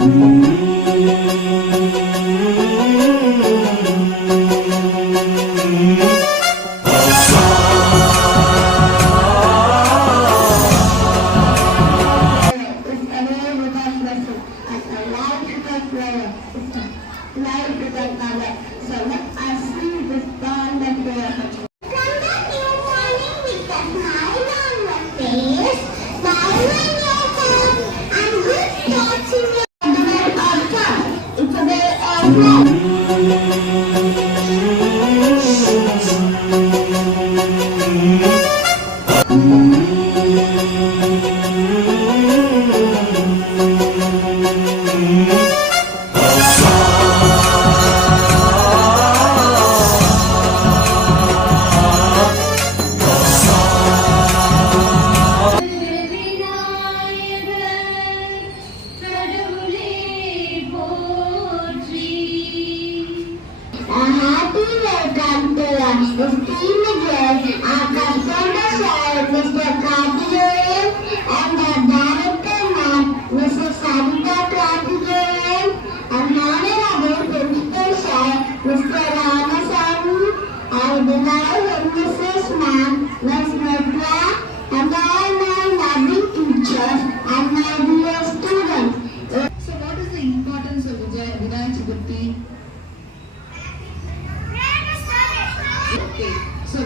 So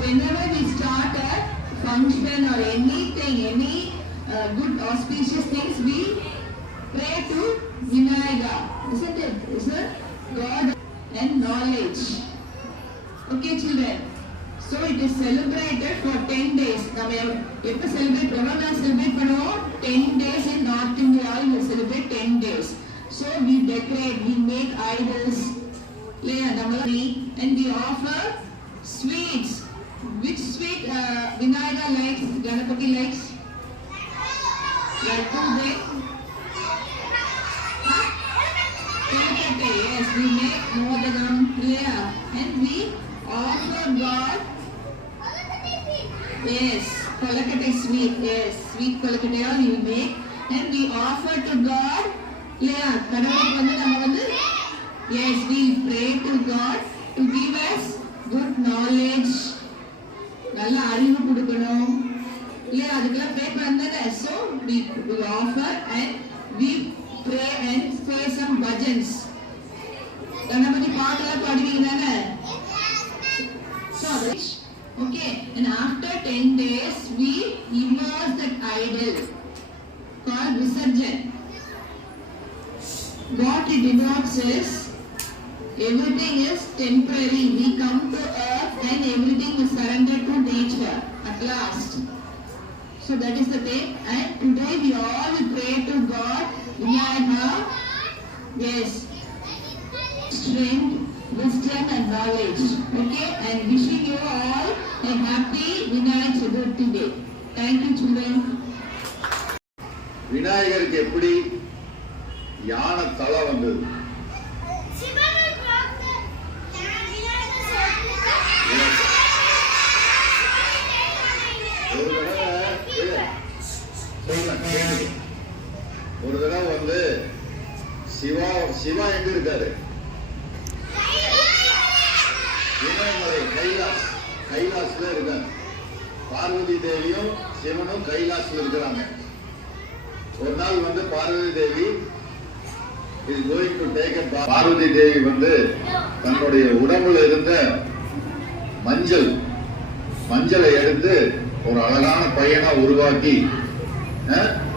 whenever we start a function or anything, any good auspicious things, we pray to Vinayaga, isn't it? Is it God and knowledge? Okay, children. So it is celebrated for 10 days. Now we celebrate, celebrate 10 days in North India. We celebrate 10 days. So we decorate, we make idols, and we offer sweets. Which sweet Vinayaka likes, Ganapati likes? Like two big? Yes, we make modagam, and we offer God. Yes, kolakate sweet, yes, sweet kolakate we make, and we offer to God. Yes, we pray to God to give us good knowledge. நல்ல அறிவு கொடுக்கணும் இல்லையா, அதுக்கெல்லாம் pray பண்ணதானே. So we offer and we pray and say some bhajans. Ganapati பாட்டெல்லாம் பாடுவீங்க தானே. Okay, and after 10 days we immerse that idol called Visarjan. What it denotes is everything is temporary. We come to earth and everything is surrendered to nature at last. So that is the thing. And today we all pray to God, Vinayaka, yes, strength, wisdom and knowledge. Okay, and wishing you all a happy Vinayak Chaturthi day. Thank you, children. விநாயகருக்கு எப்படி யானை தலை வந்தது? ஒரு தடவை வந்து சிவா எங்க இருக்காரு? இமயமலை கைலாஸ்ல இருக்காங்க. பார்வதி தேவியும் சிவனும் கைலாஸ்ல இருக்கிறாங்க. ஒரு நாள் வந்து Parvati Devi is going to take a bath. Parvati Devi வந்து தன்னுடைய உடம்புல இருந்த மஞ்சளை எடுத்து ஒரு அழகான பையனா உருவாக்கி,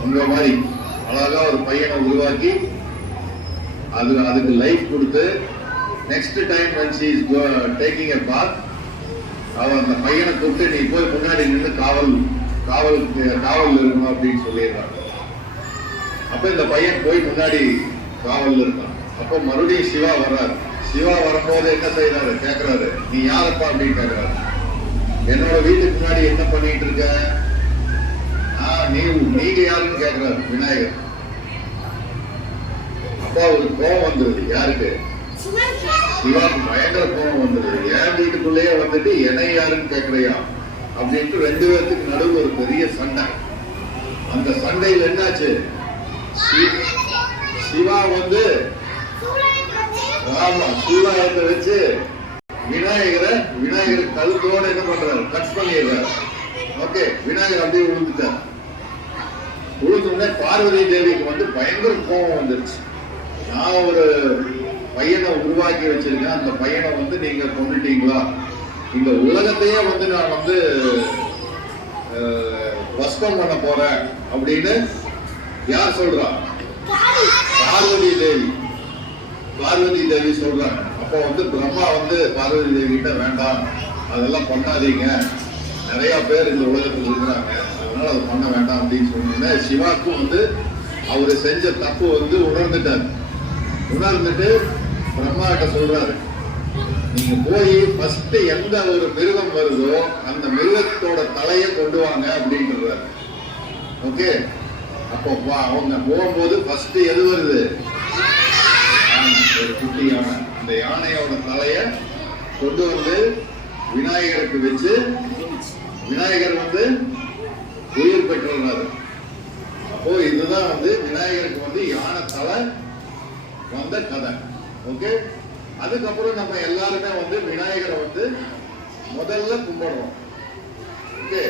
உங்க மாதிரி அழகா ஒரு பையனை உருவாக்கி அதுக்கு லைஃப் கொடுத்து, next time when she is taking a bath, அவ அந்த பையனை கூப்பிட்டு நீ போய் முன்னாடி நின்று காவல் இருக்கணும் அப்படின்னு சொல்லிடுறாங்க. அப்ப இந்த பையன் போய் முன்னாடி காவல் இருக்கான். அப்ப மறுபடியும் சிவா வர்றாரு. சிவா வரும்போது என்ன செய்யறாரு? கேட்கிறாரு, நீ யாரப்பா அப்படின்னு கேட்கிறாரு. என்னோட வீட்டுக்கு முன்னாடி என்ன பண்ணிட்டு இருக்க? நீங்க யாருன்னு கேட்கிறாரு விநாயகர். அப்பா ஒரு கோபம் வந்துருது. யாருக்கு? சிவாக்கு பயங்கர கோபம் வந்துருது. என் வீட்டுக்குள்ளேயே வந்துட்டு என்னை யாருன்னு கேட்கறியா அப்படின்ட்டு ரெண்டு பேருக்கு நடுவில் ஒரு பெரிய சண்டை. அந்த சண்டையில் என்னாச்சு? சிவா வந்து ஆமா சூலாயத்தை வச்சு விநாயகர் கழுத்தோட என்ன பண்றாரு, கட் பண்ணிடுறாரு. ஓகே, விநாயகர் அப்படியே விழுந்துட்டார். விழுந்தோடனே பார்வதி தேவிக்கு வந்து பயங்கர கோபம் வந்துருச்சு. நான் ஒரு பையனை உருவாக்கி வச்சிருக்கேன், அந்த பையனை வந்து நீங்க கொண்டுட்டீங்களா, இந்த உலகத்தையே வந்து நான் வந்து வஸ்தம் பண்ண போறேன் அப்படின்னு யார் சொல்றா? பார்வதி தேவி சொல்றாங்க. அப்ப வந்து பிரம்மா வந்து பார்வதி தேவி கிட்ட வேண்டாம், அதெல்லாம் பண்ணாதீங்க, நிறைய பேர் இந்த உலகத்தில் இருக்கிறாங்க, அதனால அதை பண்ண வேண்டாம் அப்படின்னு சொன்னீங்கன்னா சிவாக்கும் வந்து அவரு செஞ்ச தப்பு வந்து உணர்ந்துட்டு பிரம்மா கிட்ட சொல்றாரு, நீங்க போய் ஃபர்ஸ்ட் எந்த ஒரு மிருகம் வருதோ அந்த மிருகத்தோட தலையை கொண்டு வாங்க அப்படின்றாரு. ஓகே, அப்போ அவங்க போகும்போது ஃபர்ஸ்ட் எது வருது? ஒரு குட்டி யானை. அந்த யானையோட தலைய கொண்டு வந்து விநாயகருக்கு வச்சு விநாயகர் வந்து உயிர் பெற்றுள்ளாரு. அப்போ இதுதான் வந்து விநாயகருக்கு வந்து யானை தலை வந்த கதை. ஓகே, அதுக்கப்புறம் நம்ம எல்லாருமே வந்து விநாயகரை வந்து முதல்ல கும்பிடுறோம். ஓகே,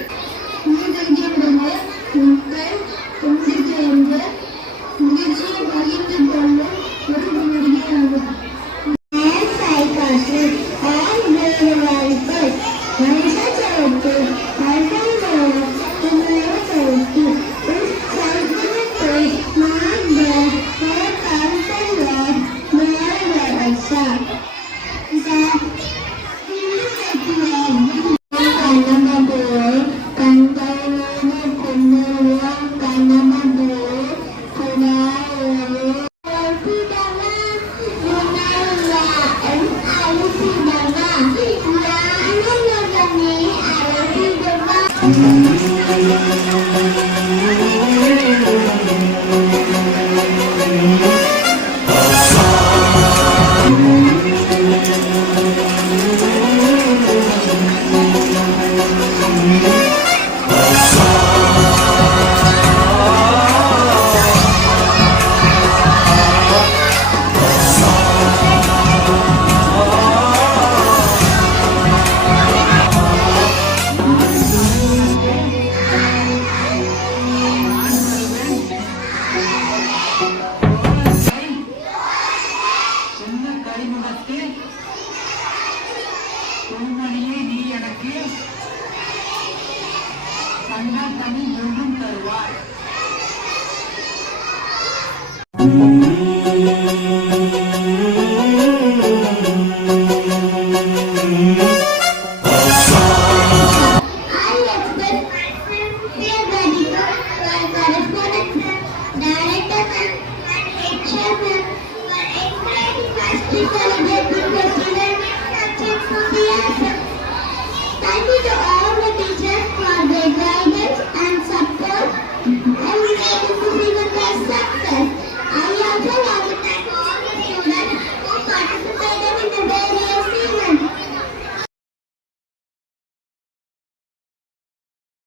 தருவாய்.